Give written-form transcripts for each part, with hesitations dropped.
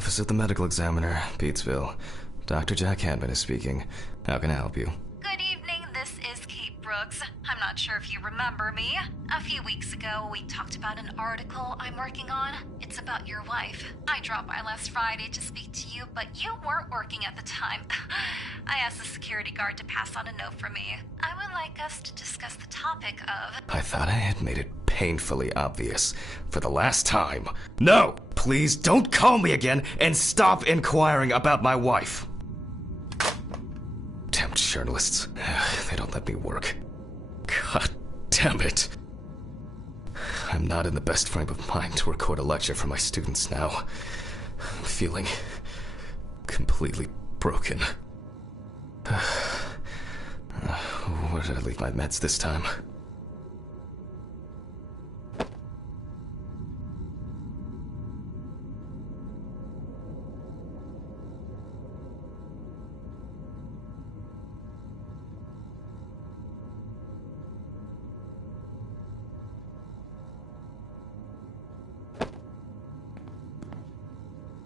Office of the Medical Examiner, Pete'sville. Dr. Jack Hanman is speaking. How can I help you? Good evening, this is Kate Brooks. I'm not sure if you remember me. A few weeks ago, we talked about an article I'm working on. It's about your wife. I dropped by last Friday to speak to you, but you weren't working at the time. I asked the security guard to pass on a note for me. I would like us to discuss the topic of... I thought I had made it painfully obvious for the last time. No! Please don't call me again and stop inquiring about my wife. Damn journalists. They don't let me work. God damn it. I'm not in the best frame of mind to record a lecture for my students now. I'm feeling completely broken. Where did I leave my meds this time?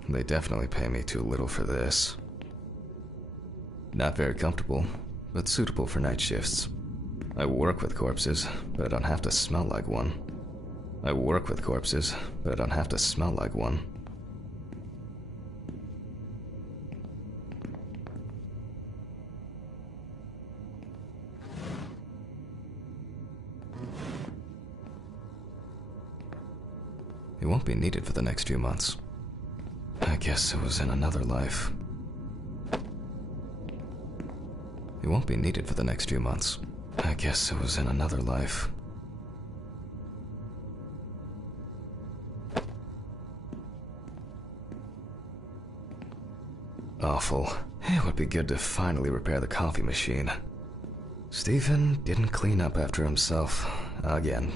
They definitely pay me too little for this. Not very comfortable, but suitable for night shifts. I work with corpses, but I don't have to smell like one. I work with corpses, but I don't have to smell like one. It won't be needed for the next few months. I guess it was in another life. It won't be needed for the next few months. I guess it was in another life. Awful. It would be good to finally repair the coffee machine. Stephen didn't clean up after himself again.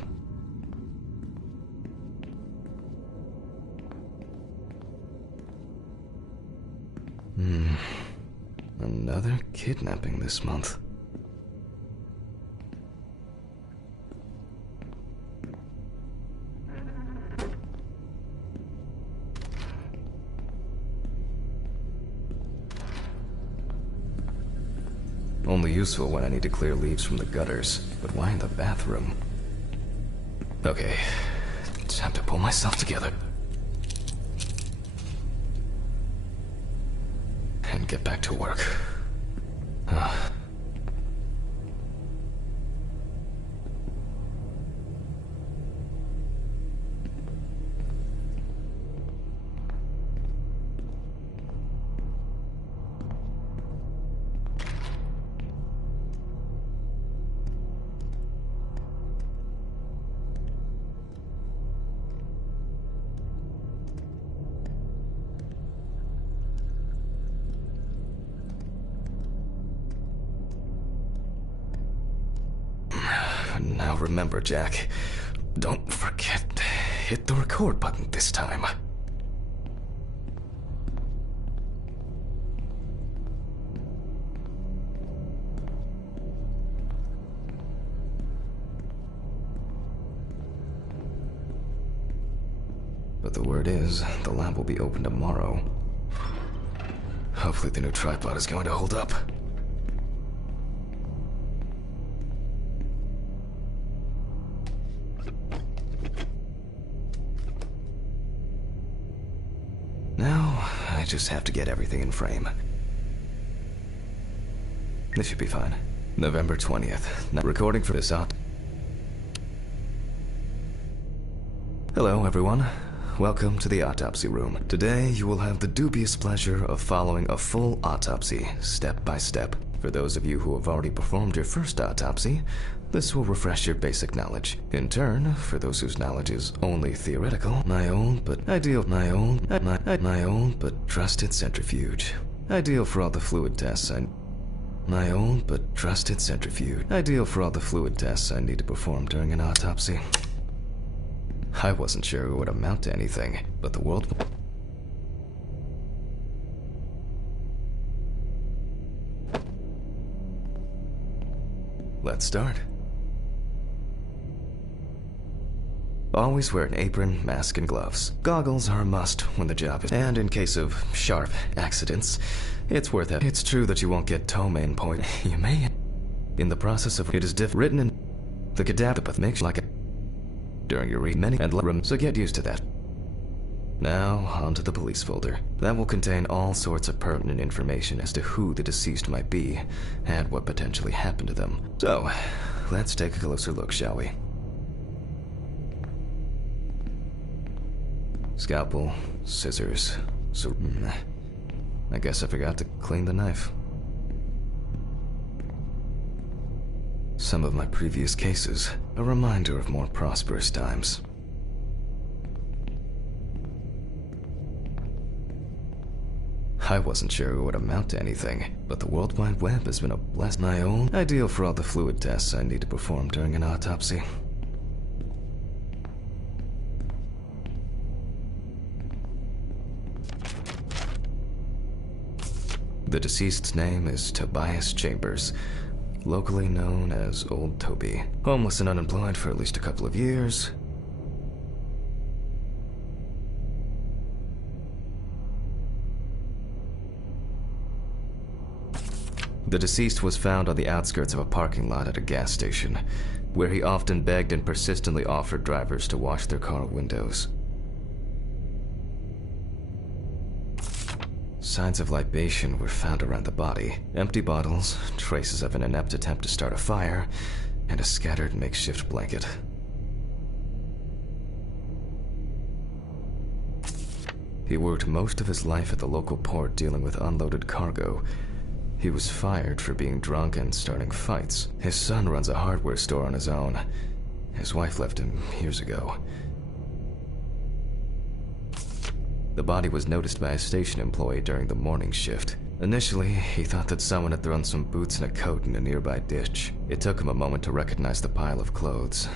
Another kidnapping this month. Only useful when I need to clear leaves from the gutters, but why in the bathroom? Okay, time to pull myself together. And get back to work. Now remember, Jack, don't forget to hit the record button this time. But the word is, the lab will be open tomorrow. Hopefully the new tripod is going to hold up. Now, I just have to get everything in frame. This should be fine. November 20th. Now recording for this Hello, everyone. Welcome to the autopsy room. Today, you will have the dubious pleasure of following a full autopsy, step by step. For those of you who have already performed your first autopsy, this will refresh your basic knowledge. In turn, for those whose knowledge is only theoretical, my own but trusted centrifuge. Ideal for all the fluid tests I need to perform during an autopsy. I wasn't sure it would amount to anything, but the world... Let's start. Always wear an apron, mask, and gloves. Goggles are a must when the job is... And in case of sharp accidents, it's worth it. It's true that you won't get ptomaine point. You may... In the process of... It is written in... The cadaver makes like it... During your read many and room, so get used to that. Now, onto the police folder. That will contain all sorts of pertinent information as to who the deceased might be, and what potentially happened to them. So, let's take a closer look, shall we? Scalpel, scissors, I guess I forgot to clean the knife. Some of my previous cases, a reminder of more prosperous times. I wasn't sure it would amount to anything, but the World Wide Web has been a blessing. My own ideal for all the fluid tests I need to perform during an autopsy. The deceased's name is Tobias Chambers, locally known as Old Toby. Homeless and unemployed for at least a couple of years. The deceased was found on the outskirts of a parking lot at a gas station, where he often begged and persistently offered drivers to wash their car windows. Signs of libation were found around the body. Empty bottles, traces of an inept attempt to start a fire, and a scattered makeshift blanket. He worked most of his life at the local port dealing with unloaded cargo. He was fired for being drunk and starting fights. His son runs a hardware store on his own. His wife left him years ago. The body was noticed by a station employee during the morning shift. Initially, he thought that someone had thrown some boots and a coat in a nearby ditch. It took him a moment to recognize the pile of clothes.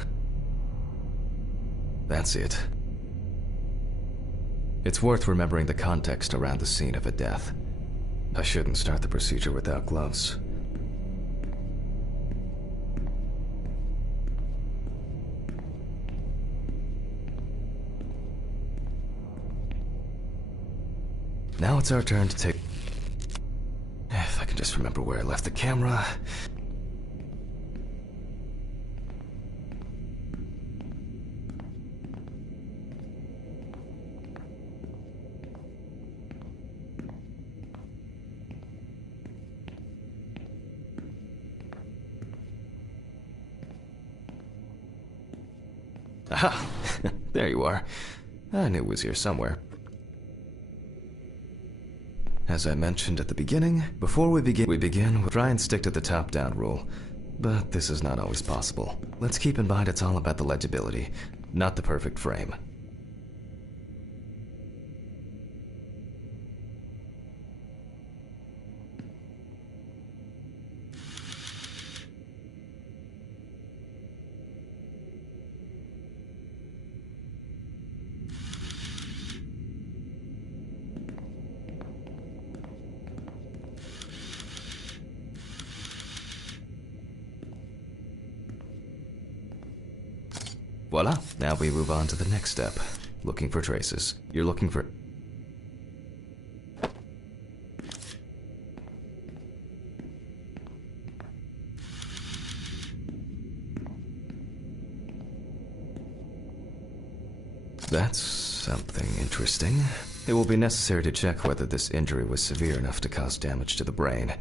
That's it. It's worth remembering the context around the scene of a death. I shouldn't start the procedure without gloves. Now it's our turn to take... If I can just remember where I left the camera... Aha! There you are. I knew it was here somewhere. As I mentioned at the beginning, before we begin, we'll try and stick to the top-down rule. But this is not always possible. Let's keep in mind it's all about the legibility, not the perfect frame. Voila, now we move on to the next step. Looking for traces. You're looking for... That's something interesting. It will be necessary to check whether this injury was severe enough to cause damage to the brain.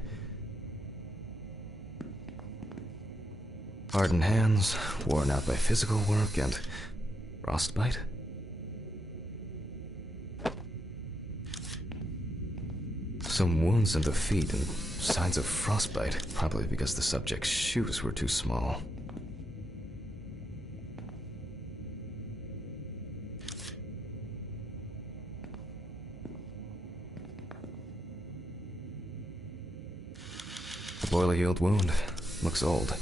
Hardened hands, worn out by physical work, and frostbite? Some wounds in the feet and signs of frostbite, probably because the subject's shoes were too small. A boiler-healed wound. Looks old.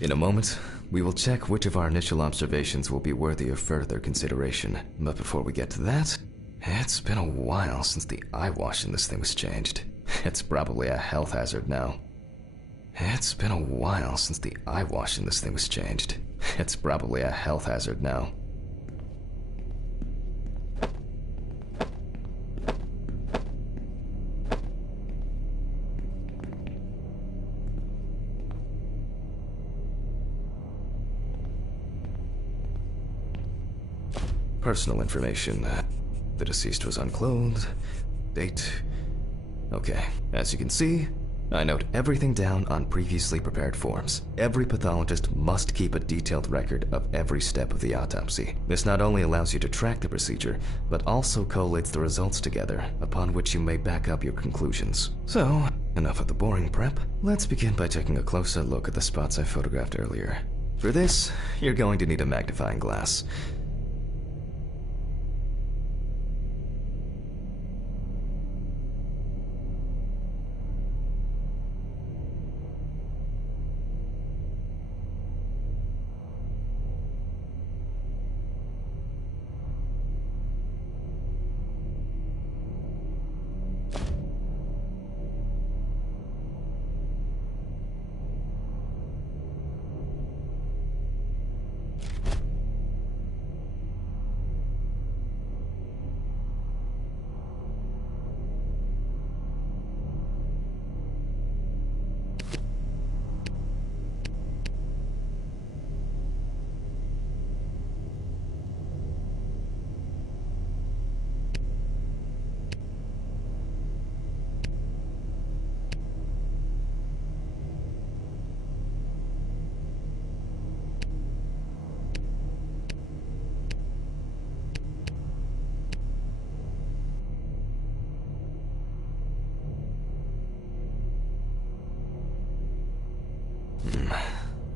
In a moment, we will check which of our initial observations will be worthy of further consideration. But before we get to that, it's been a while since the eyewash in this thing was changed. It's probably a health hazard now. It's been a while since the eyewash in this thing was changed. It's probably a health hazard now. Personal information. The deceased was unclothed. Date. Okay, as you can see, I note everything down on previously prepared forms. Every pathologist must keep a detailed record of every step of the autopsy. This not only allows you to track the procedure, but also collates the results together, upon which you may back up your conclusions. So, enough of the boring prep. Let's begin by taking a closer look at the spots I photographed earlier. For this, you're going to need a magnifying glass.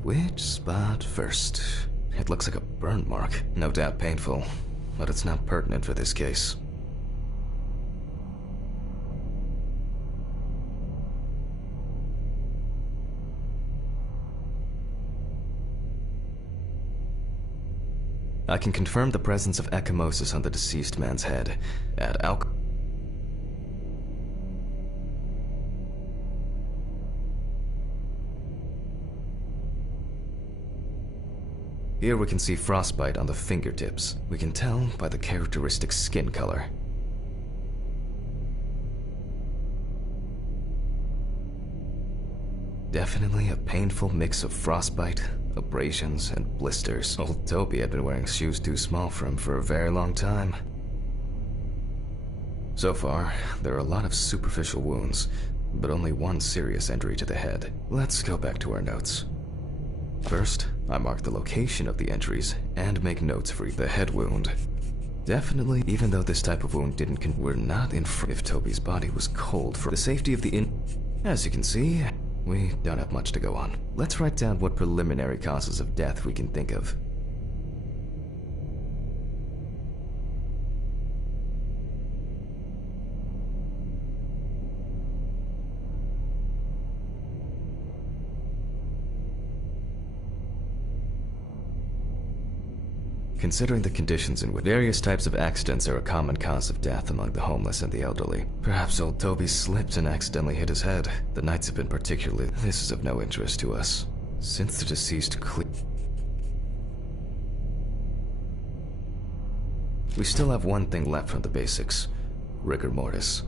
Which spot first? It looks like a burn mark. No doubt painful, but it's not pertinent for this case. I can confirm the presence of ecchymosis on the deceased man's head. Add alcohol. Here we can see frostbite on the fingertips. We can tell by the characteristic skin color. Definitely a painful mix of frostbite, abrasions, and blisters. Old Toby had been wearing shoes too small for him for a very long time. So far, there are a lot of superficial wounds, but only one serious injury to the head. Let's go back to our notes. First, I mark the location of the injuries and make notes for the head wound. Definitely, even though this type of wound we're not in if Toby's body was cold for the safety of the As you can see, we don't have much to go on. Let's write down what preliminary causes of death we can think of. Considering the conditions in which various types of accidents are a common cause of death among the homeless and the elderly, perhaps old Toby slipped and accidentally hit his head. The nights have been particularly. This is of no interest to us. Since the deceased we still have one thing left from the basics: rigor mortis.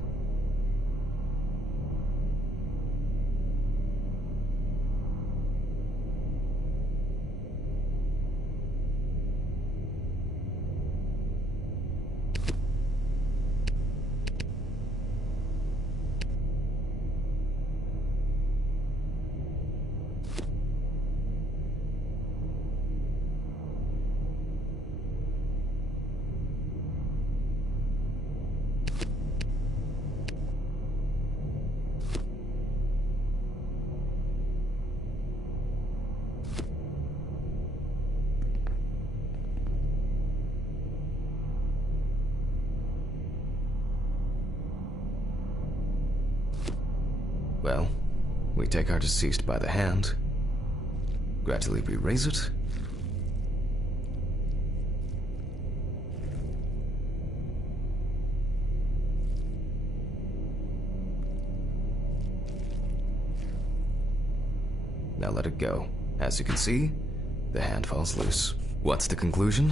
Well, we take our deceased by the hand, gradually we raise it, Now let it go. As you can see, the hand falls loose. What's the conclusion?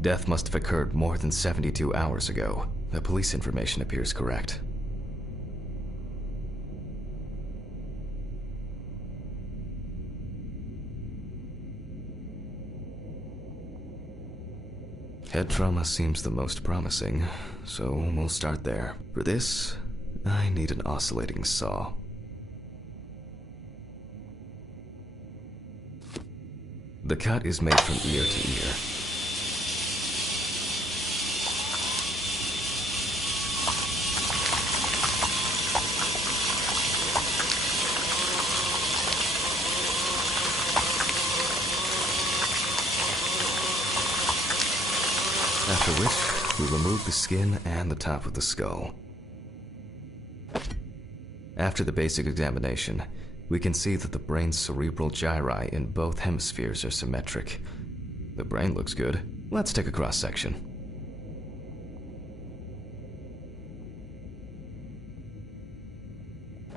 Death must have occurred more than 72 hours ago. The police information appears correct. Head trauma seems the most promising, so we'll start there. For this, I need an oscillating saw. The cut is made from ear to ear. After which, we remove the skin and the top of the skull. After the basic examination, we can see that the brain's cerebral gyri in both hemispheres are symmetric. The brain looks good. Let's take a cross-section.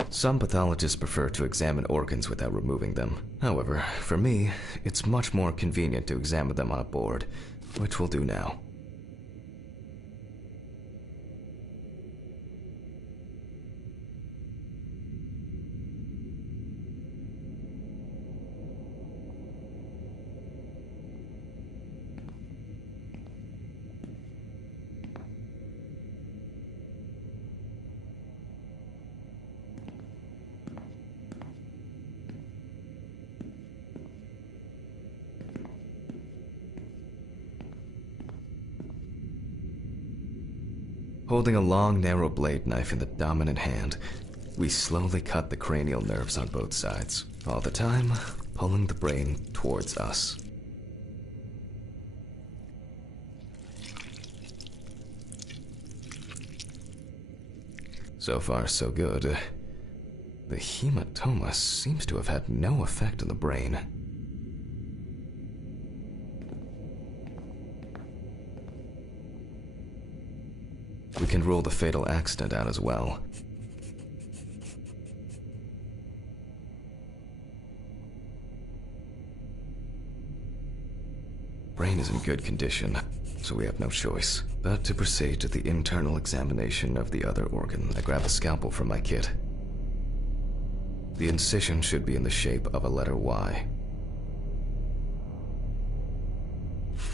Some pathologists prefer to examine organs without removing them. However, for me, it's much more convenient to examine them on a board, which we'll do now. Holding a long, narrow blade knife in the dominant hand, we slowly cut the cranial nerves on both sides, all the time pulling the brain towards us. So far, so good. The hematoma seems to have had no effect on the brain. We can rule the fatal accident out as well. Brain is in good condition, so we have no choice but to proceed to the internal examination of the other organ. I grab a scalpel from my kit. The incision should be in the shape of a letter Y.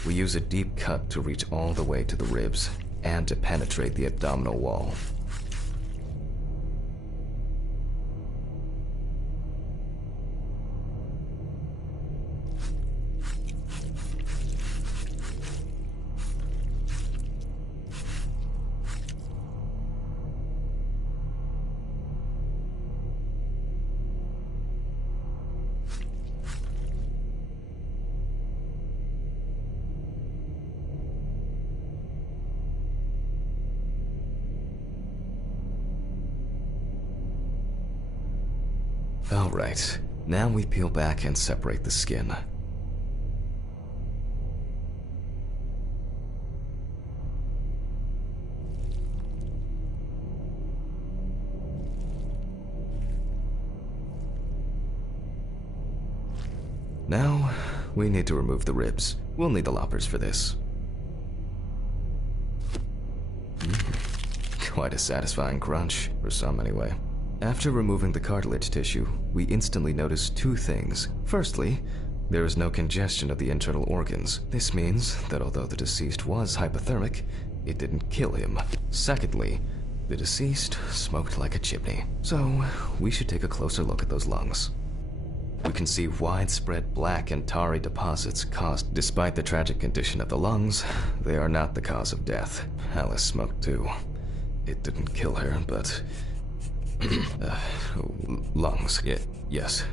We use a deep cut to reach all the way to the ribs and to penetrate the abdominal wall. Alright, now we peel back and separate the skin. Now, we need to remove the ribs. We'll need the loppers for this. Quite a satisfying crunch, for some anyway. After removing the cartilage tissue, we instantly notice two things. Firstly, there is no congestion of the internal organs. This means that although the deceased was hypothermic, it didn't kill him. Secondly, the deceased smoked like a chimney. So, we should take a closer look at those lungs. We can see widespread black and tarry deposits caused. Despite the tragic condition of the lungs, they are not the cause of death. Alice smoked too. It didn't kill her, but... lungs. Yes.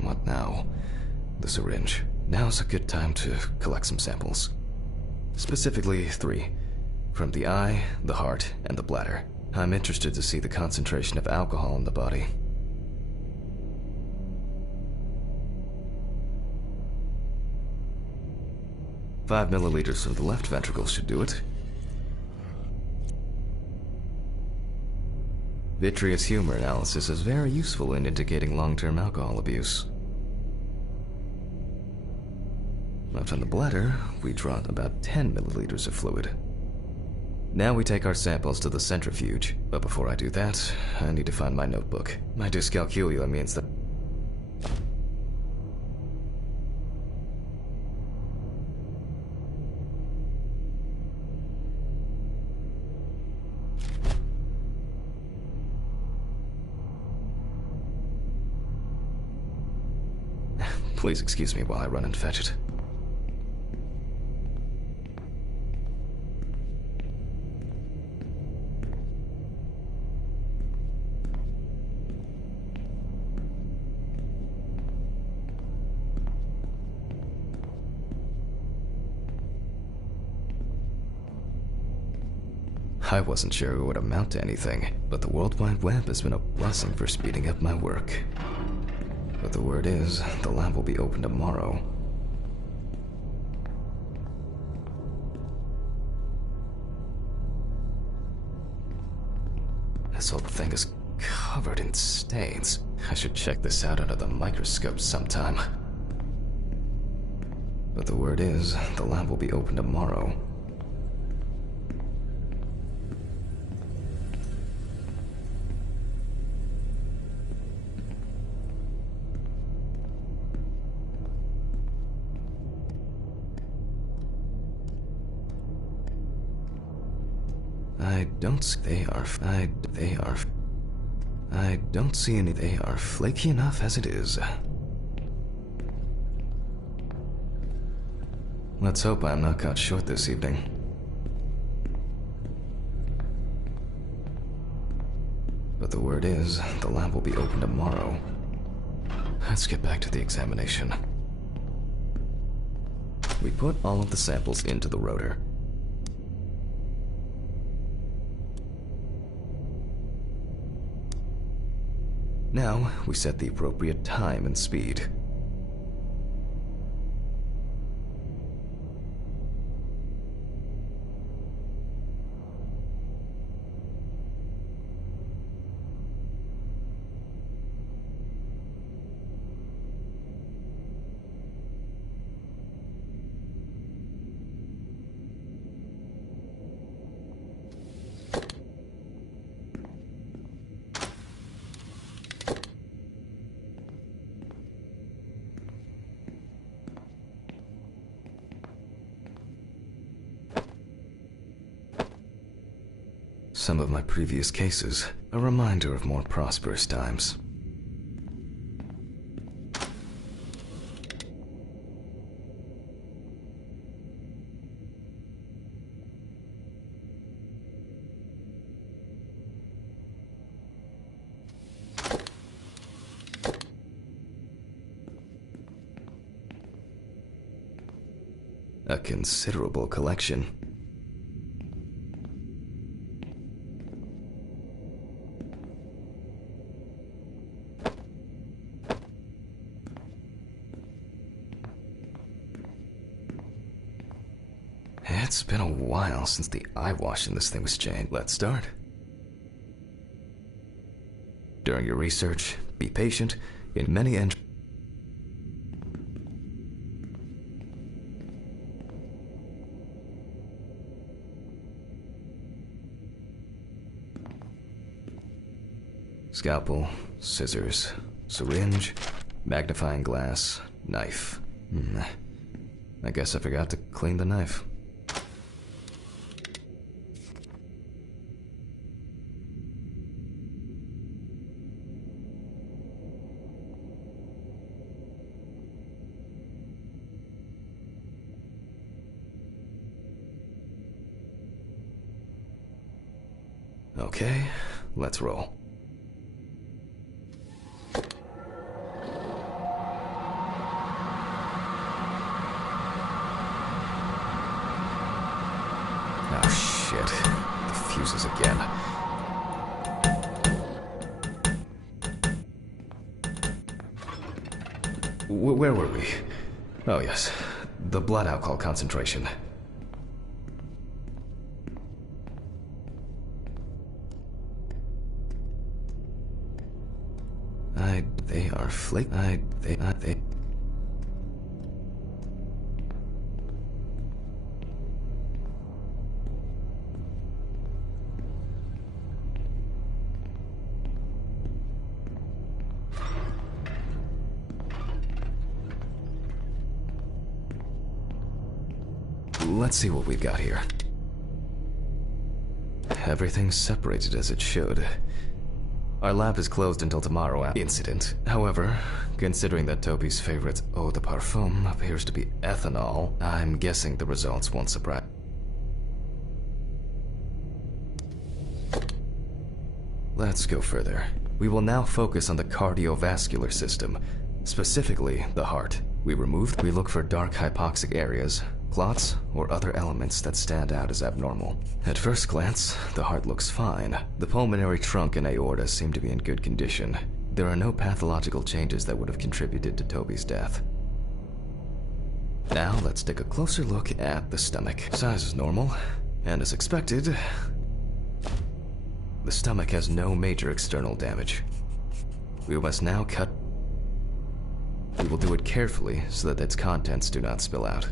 What now? The syringe. Now's a good time to collect some samples. Specifically 3. From the eye, the heart, and the bladder. I'm interested to see the concentration of alcohol in the body. 5 milliliters of the left ventricle should do it. Vitreous humor analysis is very useful in indicating long-term alcohol abuse. Left on the bladder, we draw about 10 milliliters of fluid. Now we take our samples to the centrifuge, but before I do that, I need to find my notebook. My dyscalculia means that... Please excuse me while I run and fetch it. I wasn't sure it would amount to anything, but the World Wide Web has been a blessing for speeding up my work. But the word is, the lab will be open tomorrow. This whole thing is covered in stains. I should check this out under the microscope sometime. But the word is, the lab will be open tomorrow. I don't see any. They are flaky enough as it is. Let's hope I'm not caught short this evening. But the word is, the lab will be open tomorrow. Let's get back to the examination. We put all of the samples into the rotor. Now, we set the appropriate time and speed. Some of my previous cases, a reminder of more prosperous times. A considerable collection. It's been a while since the eye wash in this thing was changed. Let's start. During your research, be patient. In many scalpel, scissors, syringe, magnifying glass, knife. I guess I forgot to clean the knife. Okay, let's roll. Oh shit, the fuses again. Where were we? Oh yes, the blood alcohol concentration. They are flake. They. Let's see what we've got here. Everything's separated as it should. Our lab is closed until tomorrow after the incident. However, considering that Toby's favorite eau de parfum appears to be ethanol, I'm guessing the results won't surprise. Let's go further. We will now focus on the cardiovascular system, specifically the heart. We look for dark hypoxic areas, clots, or other elements that stand out as abnormal. At first glance, the heart looks fine. The pulmonary trunk and aorta seem to be in good condition. There are no pathological changes that would have contributed to Toby's death. Now let's take a closer look at the stomach. Size is normal, and as expected, the stomach has no major external damage. We must now cut. We will do it carefully so that its contents do not spill out.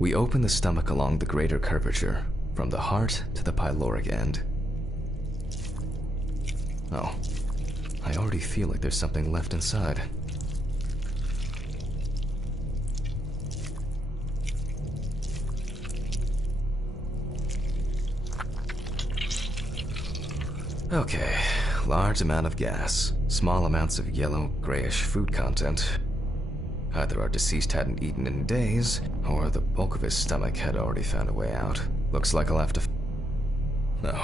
We open the stomach along the greater curvature, from the heart to the pyloric end. Oh, I already feel like there's something left inside. Okay, large amount of gas, small amounts of yellow, grayish food content. Either our deceased hadn't eaten in days, or the bulk of his stomach had already found a way out. Looks like I'll have to... No.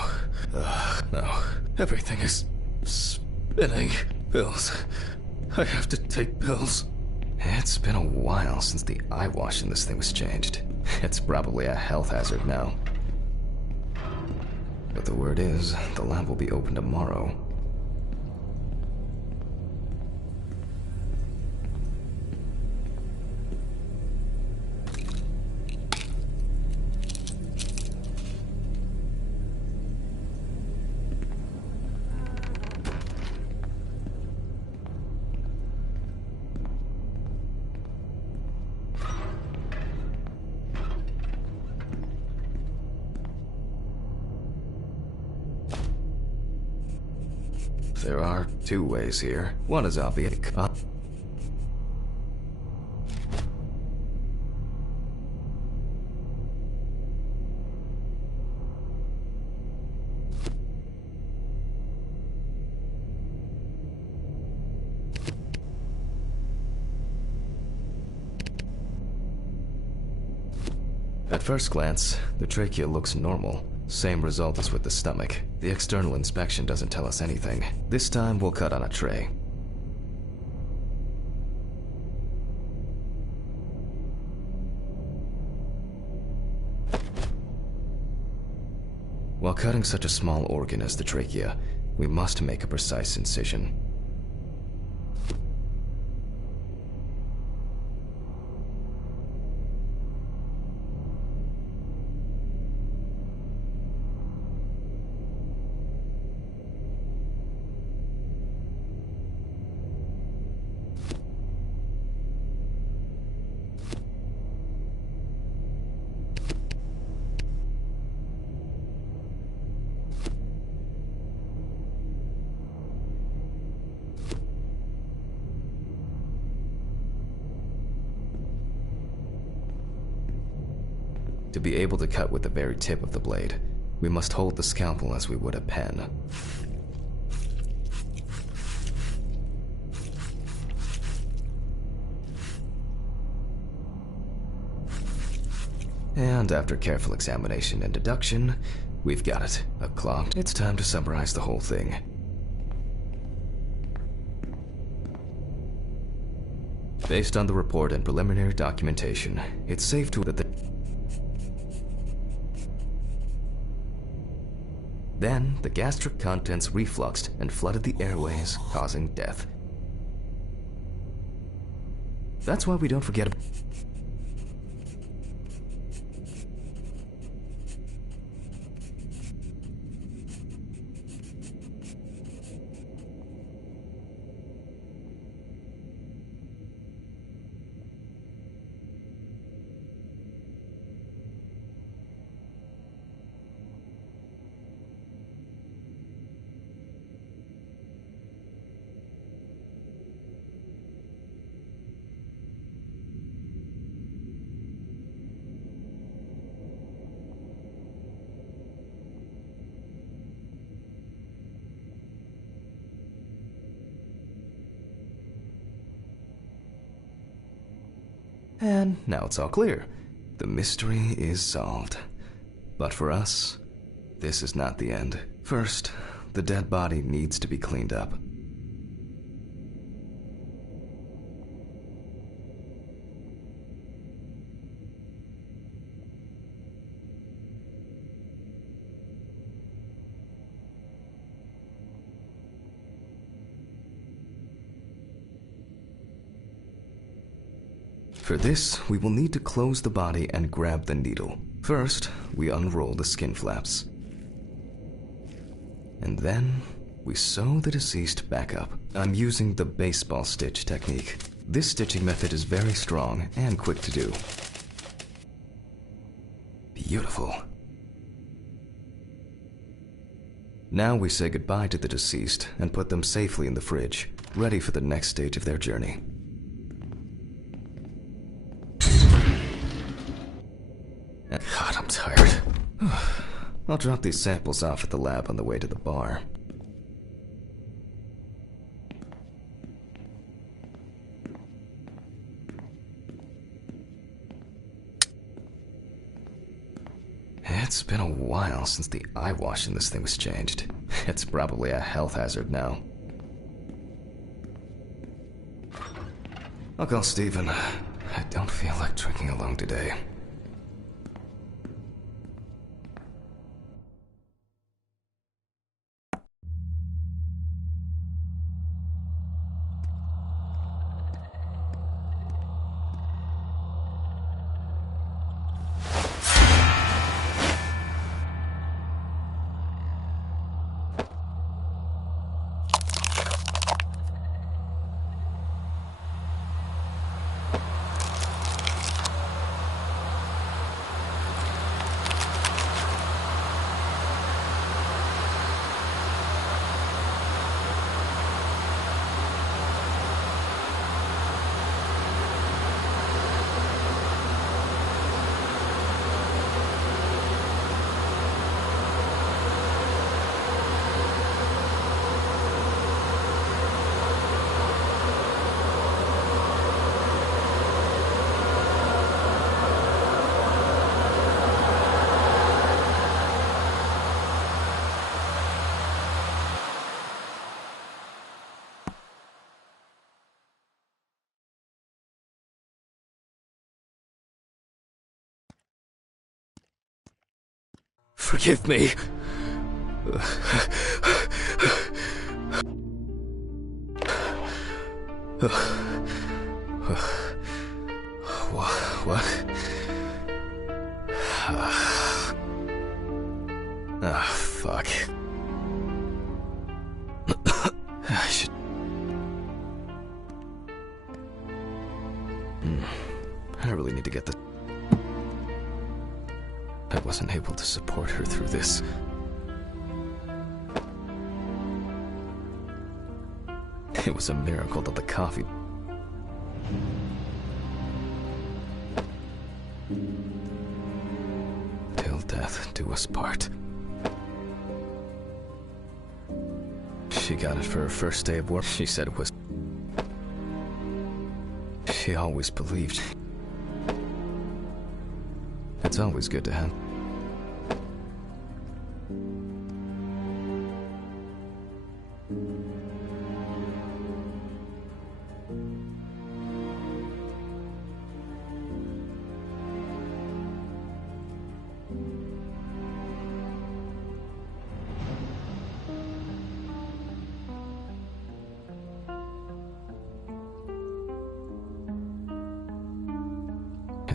Everything is spinning. Pills. I have to take pills. It's been a while since the eye wash in this thing was changed. It's probably a health hazard now. But the word is, the lab will be open tomorrow. There are two ways here. One is obvious. At first glance, the trachea looks normal. Same result as with the stomach. The external inspection doesn't tell us anything. This time we'll cut on a tray. While cutting such a small organ as the trachea, we must make a precise incision. To be able to cut with the very tip of the blade, we must hold the scalpel as we would a pen. And after careful examination and deduction, we've got it. A clock. It's time to summarize the whole thing. Based on the report and preliminary documentation, it's safe to that the Then, the gastric contents refluxed and flooded the airways, causing death. That's why we don't forget about... And now it's all clear. The mystery is solved. But for us, this is not the end. First, the dead body needs to be cleaned up. For this, we will need to close the body and grab the needle. First, we unroll the skin flaps. And then, we sew the deceased back up. I'm using the baseball stitch technique. This stitching method is very strong and quick to do. Beautiful. Now we say goodbye to the deceased and put them safely in the fridge, ready for the next stage of their journey. God, I'm tired. I'll drop these samples off at the lab on the way to the bar. It's been a while since the eye wash in this thing was changed. It's probably a health hazard now. I'll call Steven. I don't feel like drinking alone today. Forgive me. What? Fuck. I should... I really need to get this... I wasn't able to support her through this. It was a miracle that the coffee... Till death do us part. She got it for her first day of work. She said it was... She always believed. It's always good to have...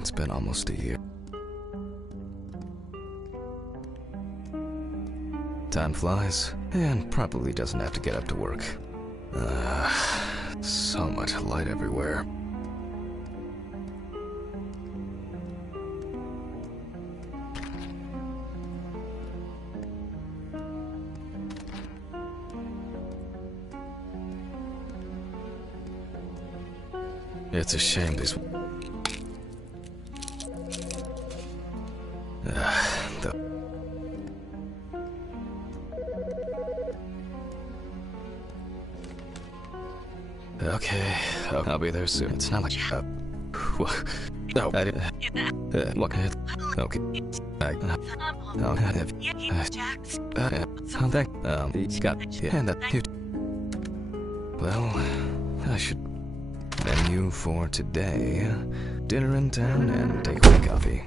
It's been almost a year. Time flies, and probably doesn't have to get up to work. So much light everywhere. It's a shame these... Okay, I'll be there soon. It's not like... no, I didn't... what? Okay. No, I have... he's got... and that... Well, I should... Menu for today. Dinner in town and takeaway coffee.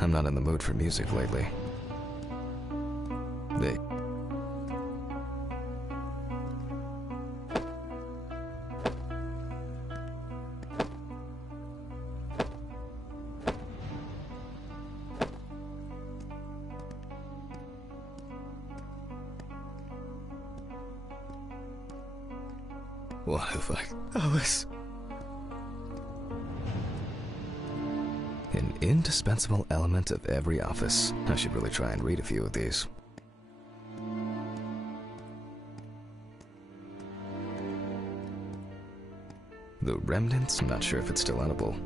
I'm not in the mood for music lately. What if I was... An indispensable element of every office. I should really try and read a few of these. The Remnants? I'm not sure if it's still edible.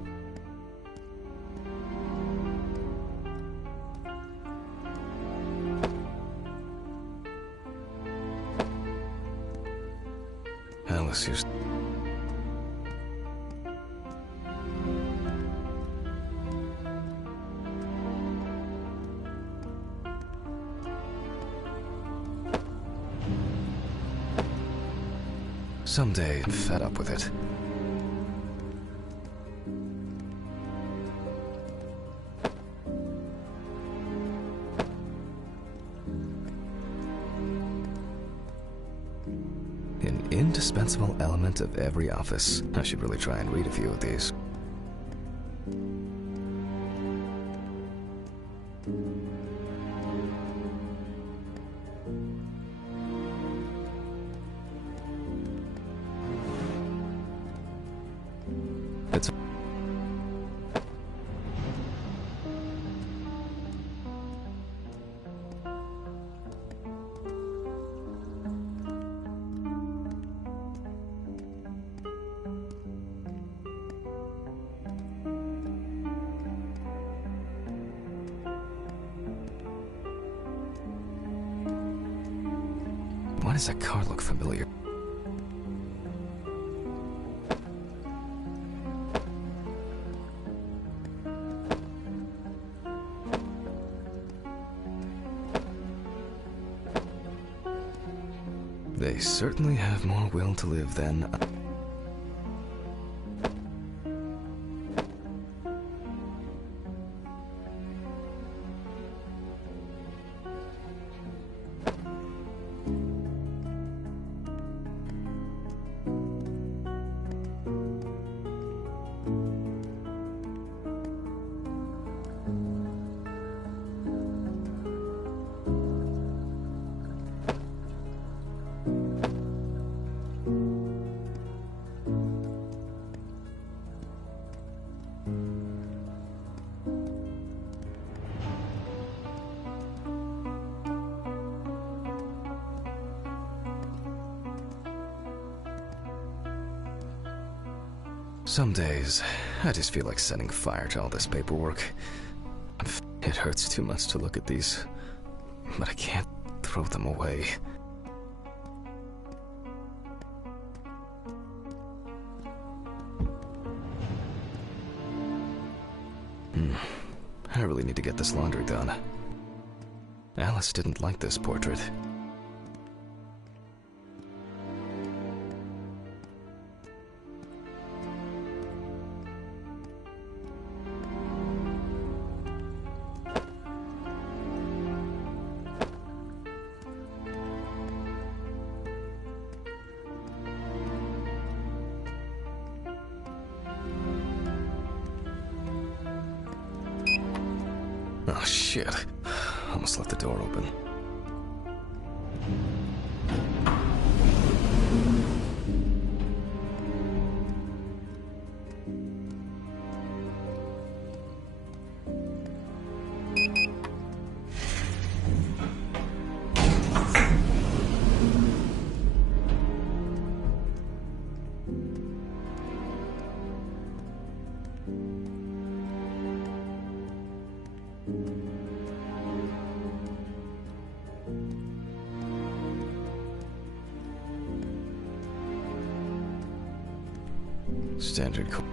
Alice used... Someday, I'm fed up with it. An indispensable element of every office. I should really try and read a few of these. It's... Why does that car look familiar? They certainly have more will to live than... Some days, I just feel like setting fire to all this paperwork. It hurts too much to look at these, but I can't throw them away. I really need to get this laundry done. Alice didn't like this portrait. Oh, shit. Almost left the door open. Standard code.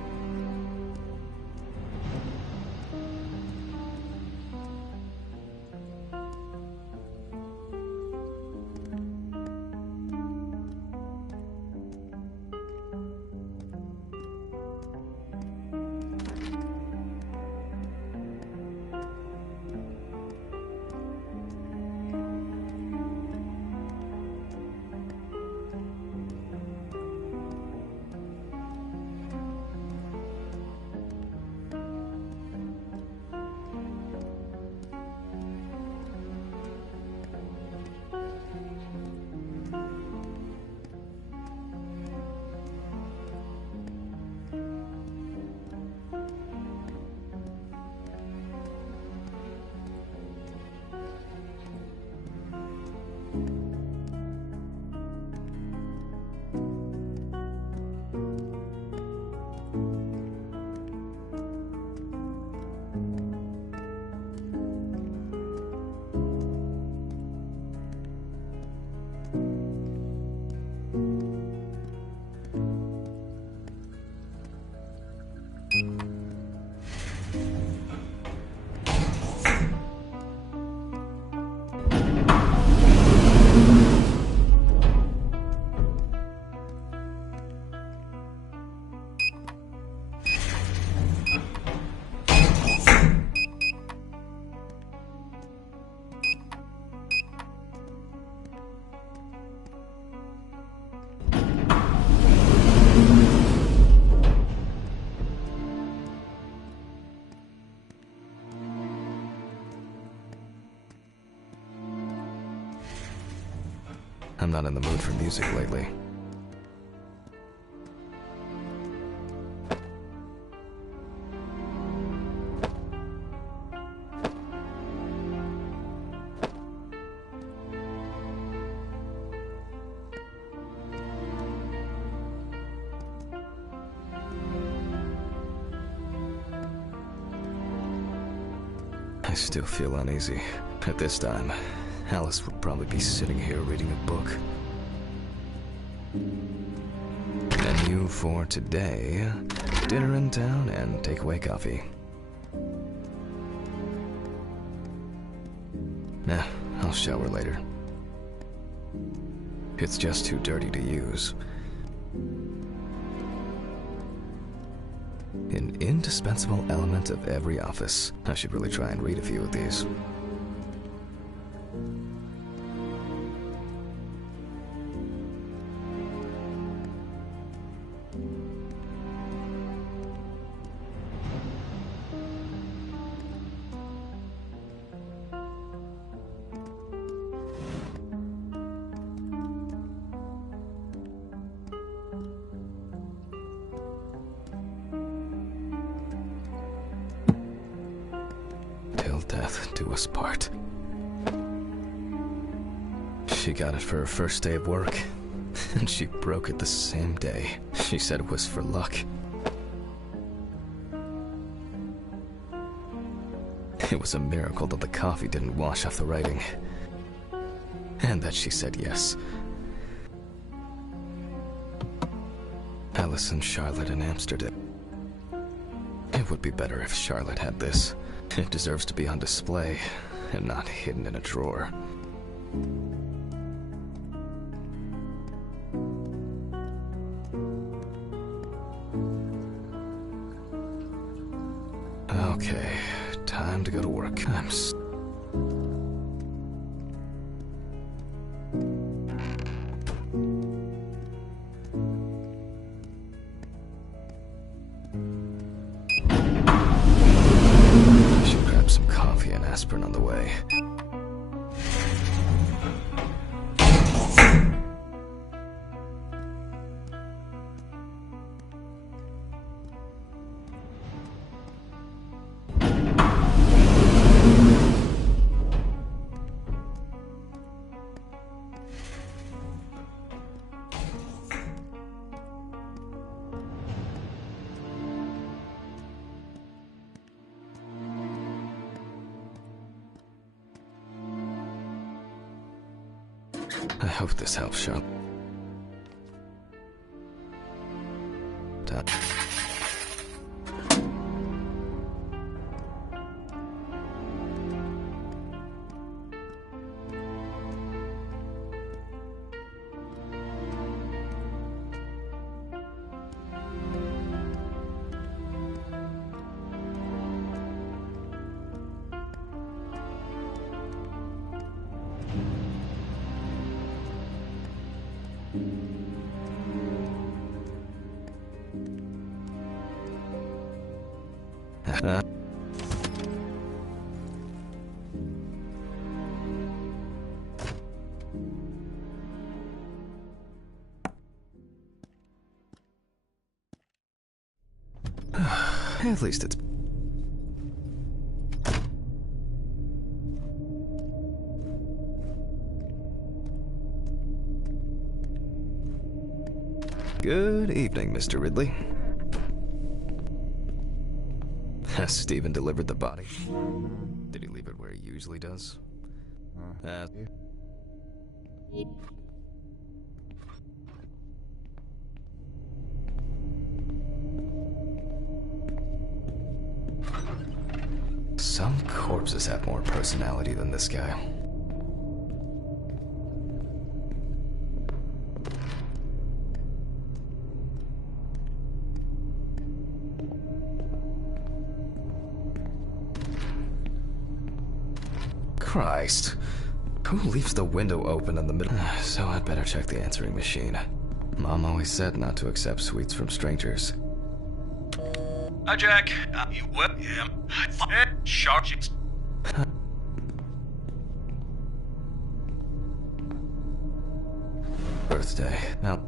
I'm not in the mood for music lately. I still feel uneasy. At this time, Alice would probably be sitting here reading a book. Menu for today: dinner in town and takeaway coffee. Nah, I'll shower later. It's just too dirty to use. An indispensable element of every office. I should really try and read a few of these. Death do us part. She got it for her first day of work, and she broke it the same day. She said it was for luck. It was a miracle that the coffee didn't wash off the writing, and that she said yes. Alice and Charlotte in Amsterdam. It would be better if Charlotte had this. It deserves to be on display, and not hidden in a drawer. Okay, time to go to work. I hope this helps, Sean. At least it's... Good evening, Mr. Ridley. Has Steven delivered the body? Did he leave it where he usually does? Some corpses have more personality than this guy. Christ. Who leaves the window open in the middle? So I'd better check the answering machine. Mom always said not to accept sweets from strangers. Hi, Jack. You what? Yeah. Sharks. Birthday. Now.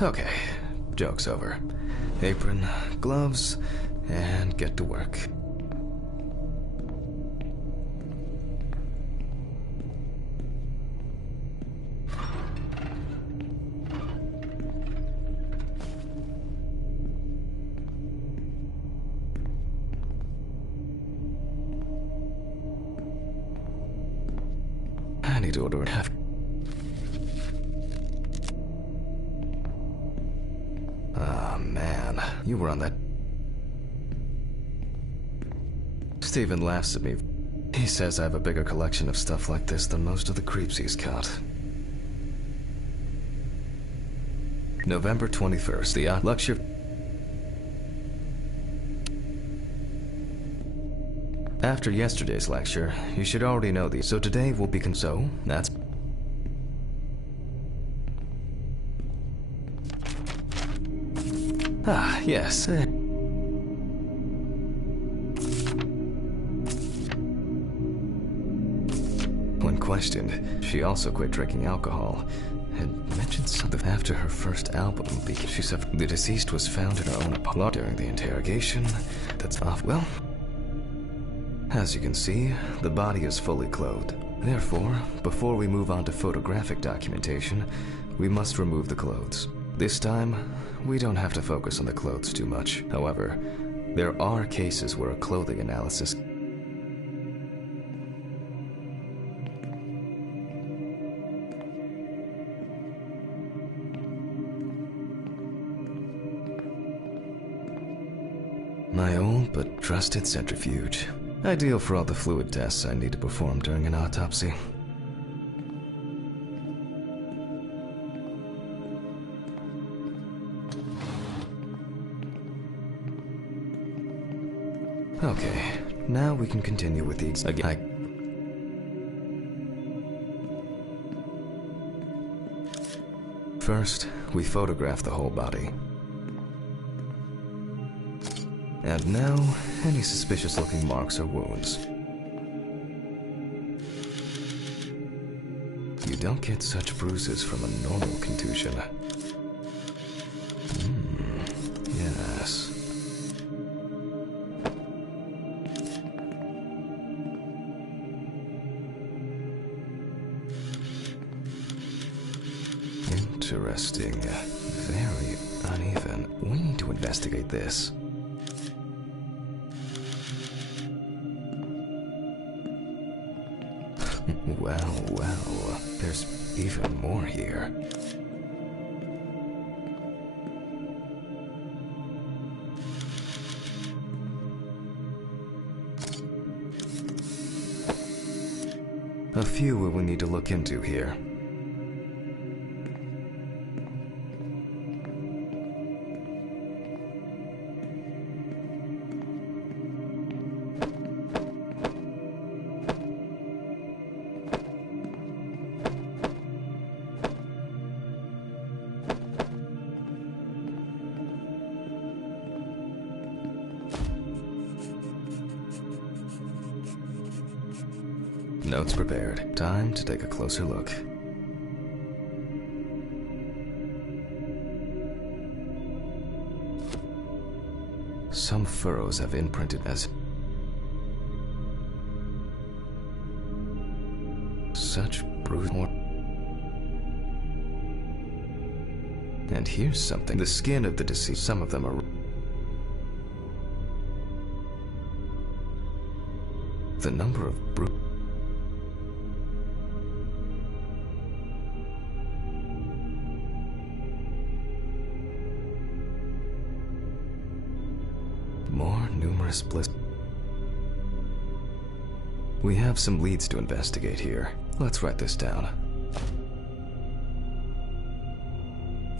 Okay, joke's over. Apron, gloves, and get to work. I need to order half. Ah, man. You were on that. Steven laughs at me. He says I have a bigger collection of stuff like this than most of the creeps he's caught. November 21st, the lecture. After yesterday's lecture, you should already know these. So today will be so. That's. Ah, yes. When questioned, she also quit drinking alcohol and mentioned something after her first album because she said the deceased was found in her own apartment during the interrogation. That's off. Well, as you can see, the body is fully clothed. Therefore, before we move on to photographic documentation, we must remove the clothes. This time, we don't have to focus on the clothes too much. However, there are cases where a clothing analysis my old but trusted centrifuge. Ideal for all the fluid tests I need to perform during an autopsy. Okay, now we can continue with the again. First, we photograph the whole body. And now, any suspicious-looking marks or wounds. You don't get such bruises from a normal contusion. Yes. Interesting. Very uneven. We need to investigate this. Well, well, there's even more here. A few we will need to look into here. Notes prepared. Time to take a closer look. Some furrows have imprinted as such brutal. And here's something. The skin of the deceased, some of them are... The number of more numerous blisters. We have some leads to investigate here. Let's write this down.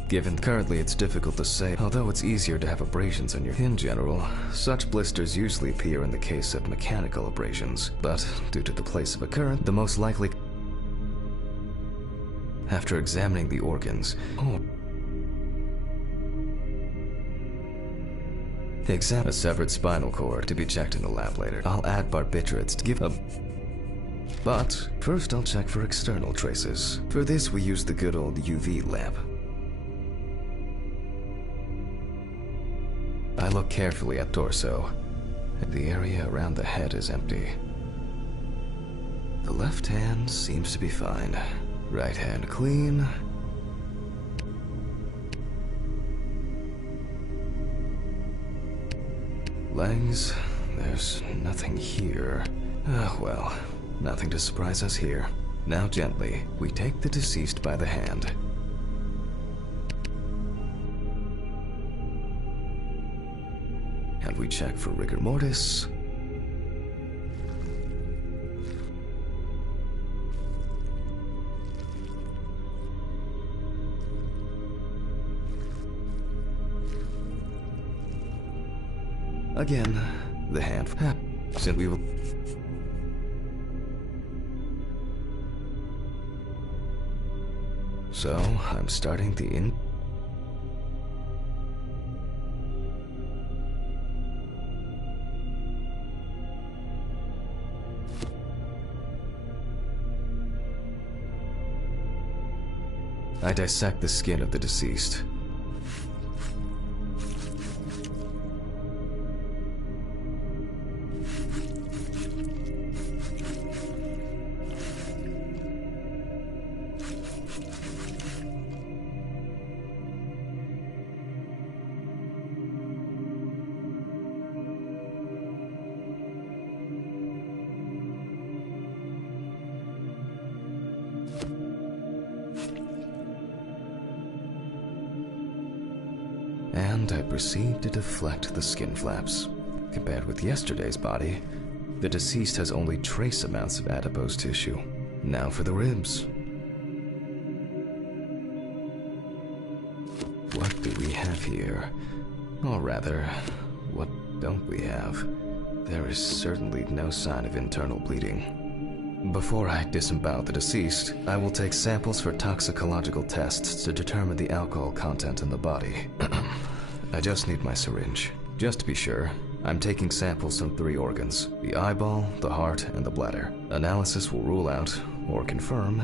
Given currently it's difficult to say, although it's easier to have abrasions on your... In general, such blisters usually appear in the case of mechanical abrasions, but due to the place of occurrence, the most likely... After examining the organs... Examine a severed spinal cord to be checked in the lab later. I'll add barbiturates to give a... But first I'll check for external traces. For this we use the good old UV lamp. I look carefully at torso. The area around the head is empty. The left hand seems to be fine. Right hand clean. Legs, there's nothing here. Well, nothing to surprise us here. Now gently, we take the deceased by the hand. And we check for rigor mortis. Again, the hand. Since we will... So, I'm starting the in... I dissect the skin of the deceased. And I proceed to deflect the skin flaps. Compared with yesterday's body, the deceased has only trace amounts of adipose tissue. Now for the ribs. What do we have here? Or rather, what don't we have? There is certainly no sign of internal bleeding. Before I disembowel the deceased, I will take samples for toxicological tests to determine the alcohol content in the body. I just need my syringe. Just to be sure, I'm taking samples from 3 organs: the eyeball, the heart, and the bladder. Analysis will rule out, or confirm,